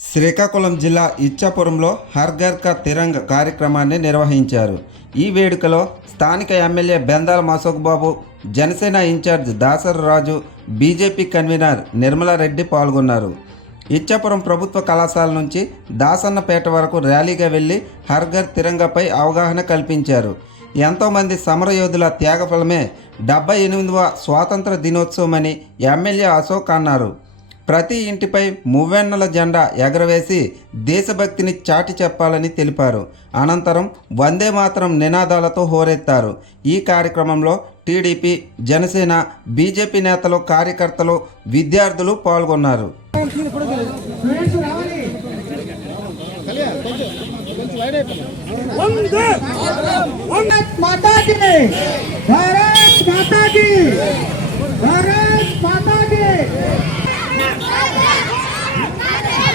శ్రీకాకుళం జిల్లా ఇచ్చాపురంలో హర్ ఘర్ కా తిరంగా కార్యక్రమాన్ని నిర్వహించారు. ఈ వేడుకలో స్థానిక ఎమ్మెల్యే బెందాల అశోక్ బాబు, జనసేన ఇన్ఛార్జ్ దాసరి రాజు, బీజేపీ కన్వీనర్ నిర్మలారెడ్డి పాల్గొన్నారు. ఇచ్చాపురం ప్రభుత్వ కళాశాల నుంచి దాసన్నపేట వరకు ర్యాలీగా వెళ్లి హర్ ఘర్ తిరంగాపై అవగాహన కల్పించారు. ఎంతోమంది సమరయోధుల త్యాగఫలమే 78వ స్వాతంత్ర దినోత్సవమని ఎమ్మెల్యే అశోక్ అన్నారు. ప్రతి ఇంటిపై మువ్వెన్నెల జెండా ఎగరవేసి దేశభక్తిని చాటి చెప్పాలని తెలిపారు. అనంతరం వందే మాతరం నినాదాలతో హోరెత్తారు. ఈ కార్యక్రమంలో టీడీపీ, జనసేన, బీజేపీ నేతలు, కార్యకర్తలు, విద్యార్థులు పాల్గొన్నారు. भारत माता की